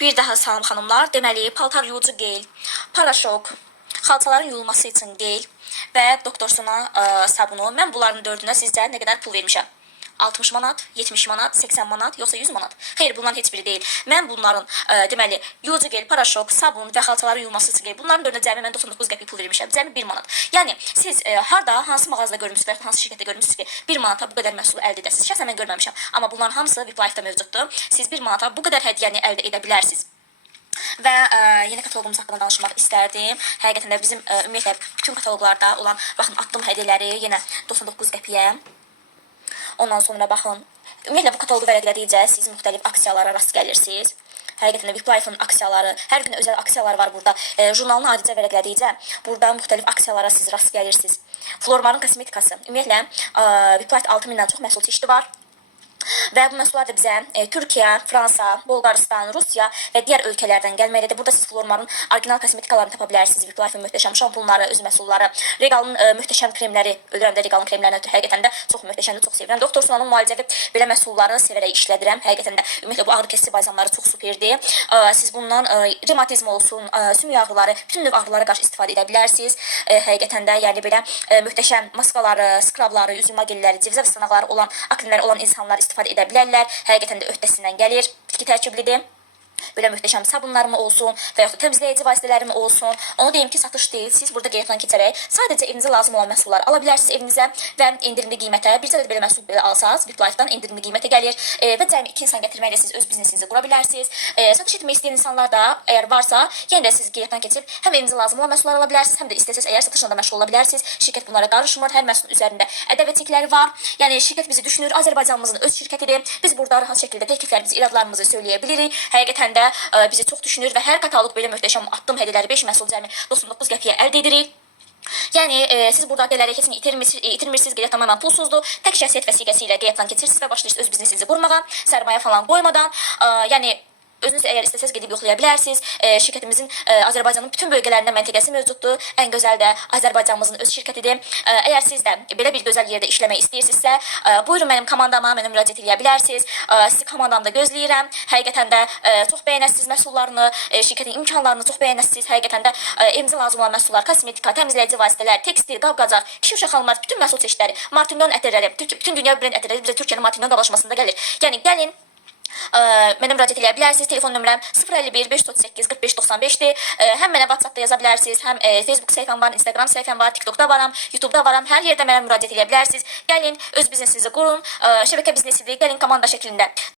Bir daha salam xanımlar. Deməli, paltar yuyucu gel, paraşok, xalçaların yuyulması üçün gel və doktorsuna ə, sabunu. Mən bunların dördünə sizcə nə qədər pul vermişəm? 60 manat, 70 manat, 80 manat, yoxsa 100 manat? Xeyr, bunların heç biri deyil. Mən bunların, ə, deməli, yuyucu gel, paraşok, sabun və xalçaların yuyulması üçün gel. Bunların dördünə cəmi mən 99 qəpik pul vermişəm. Cəmi 1 manat. Yəni siz ə, harda, hansı mağazada görmüsünüz və hansı şirkətdə görmüsünüz ki, 1 manata bu qədər məhsul əldə edəsiniz? Şəxsən mən görməmişəm. Amma bunların hamısı VIP Life-da mövcuddur. Siz 1 manata bu qədər hədiyyəni əldə edə bilərsiniz. Və ə, yeni kataloqumuz haqqında danışmaq istərdim. Həqiqətən də bizim ə, ümumiyyətlə bütün kataloqlarda olan baxın atdım hədiyyələri yenə 99 qəpiyə. Ondan sonra baxın, ümumiyyətlə bu kataloqu vərəqlədikcə siz müxtəlif aksiyalara rast gəlirsiniz. Həqiqətən də VIP Life-ın aksiyaları, hər gün özəl aksiyalar var burada. E, jurnalını adicə vərəqlədikcə burada müxtəlif aksiyalara siz rast gəlirsiniz. Flormarın kosmetikası. Ümumiyyətlə, ə, VIP Life 6000-dən çox məhsul çeşidi var. Və bu məhsullar da bizə e, Fransa, Bolqarıstan, Rusiya və digər ölkələrdən gəlməkdədir. Burada siz Flormarın orijinal kosmetikalarını tapa bilərsiniz. Life-ın möhtəşəm şampunları, öz məhsulları, Regalın e, möhtəşəm kremləri, ölürəm də Regalın kremlərinə ötürü həqiqətən də çox möhtəşəmdir, çox sevirəm. Doktor Sunanın müalicəvi belə məhsulları sevərək işlədirəm. Həqiqətən də ümumiyyətlə bu ağrı kəsici balzamları çox superdir. E, siz bundan e, revmatizm olsun, e, sümük ağrıları, bütün növ ağrılara qarşı istifadə edə bilərsiniz. E, həqiqətən də yəni belə e, möhtəşəm maskaları, skrabları, üzüm gelləri, civizə və olan, akneləri olan insanlar istifadə edə bilərlər. Həqiqətən də öhdəsindən gəlir. Bitki tərkiblidir. Belə möhtəşəm sabunlarımı olsun və yaxud təmizləyici vasitələrimi olsun. Onu deyim ki, satış deyil. Siz burada qeydiyyatdan keçərək sadəcə evinizə lazım olan məhsulları ala bilərsiniz evinizə və endirimli qiymətə, bircə də belə məhsul belə alsaz, VIP Life-dan endirimli qiymətə gəlir e, və cəmi 2 insan gətirməklə siz öz biznesinizi qura bilərsiniz. E, satış etmək istəyən insanlar da əgər varsa, yenə də siz qeydiyyatdan keçib həm evinizə lazım olan məhsulları ala bilərsiniz, həm də istəsəz əgər satışla da məşğul ola bilərsiniz. Şirkət bunlara qarışmır. Hər məhsulun üzərində ədəb etikləri var. Yəni şirkət bizi düşünür. Azərbaycanımızın öz şirkətidir. Biz burada rahat şəkildə təkliflərimizi, iradlarımızı söyləyə bilirik. Həqiqətən də ə, bizi çox düşünür və hər kataloq belə möhtəşəm atdım hədiyyələri 5 məhsul cəmi 99 qəpiyə əldə edirik. Yəni e, siz burada gələrək heç itirmirsiniz, e, itirmirsiniz, qeydiyyat tamamen pulsuzdur. Tək şəxsiyyət vəsiqəsi ilə qeydiyyatdan keçirsiniz və başlayırsınız öz biznesinizi qurmağa, sərmayə falan qoymadan. Ə, yəni Özünüz əgər istəsəz gedib yoxlaya bilərsiniz. E, şirkətimizin e, Azərbaycanın bütün bölgələrində məntəqəsi mövcuddur. Ən gözəl də Azərbaycanımızın öz şirkətidir. E, əgər siz də belə bir gözəl yerdə işləmək istəyirsinizsə, e, buyurun mənim komandama mənə müraciət edə. E, sizi komandamda gözləyirəm. Həqiqətən də e, çox bəyənəsiniz məhsullarını, e, şirkətin imkanlarını çox bəyənəsiniz. Həqiqətən də e, evimizə lazım olan məhsullar, kosmetika, təmizləyici vasitələr, tekstil, qab-qacaq, kişi uşaq bütün məhsul çeşidləri, Martinyon ətərləri, bütün dünya brend ətərləri bizə Türkiyənin Martinyon qablaşmasında gəlir. Yəni gəlin mənə müraciət edə bilərsiniz. Telefon nömrəm 051 538 45 95-dir. Ə, Həm mənə WhatsApp-da yaza bilərsiniz, həm ə, Facebook səhifəm var, Instagram səhifəm var, TikTok-da varam, YouTube-da varam. Hər yerdə mənə müraciət edə bilərsiniz. Gəlin öz biznesinizi qurun. Ə, Şəbəkə biznesidir. Gəlin komanda şəklində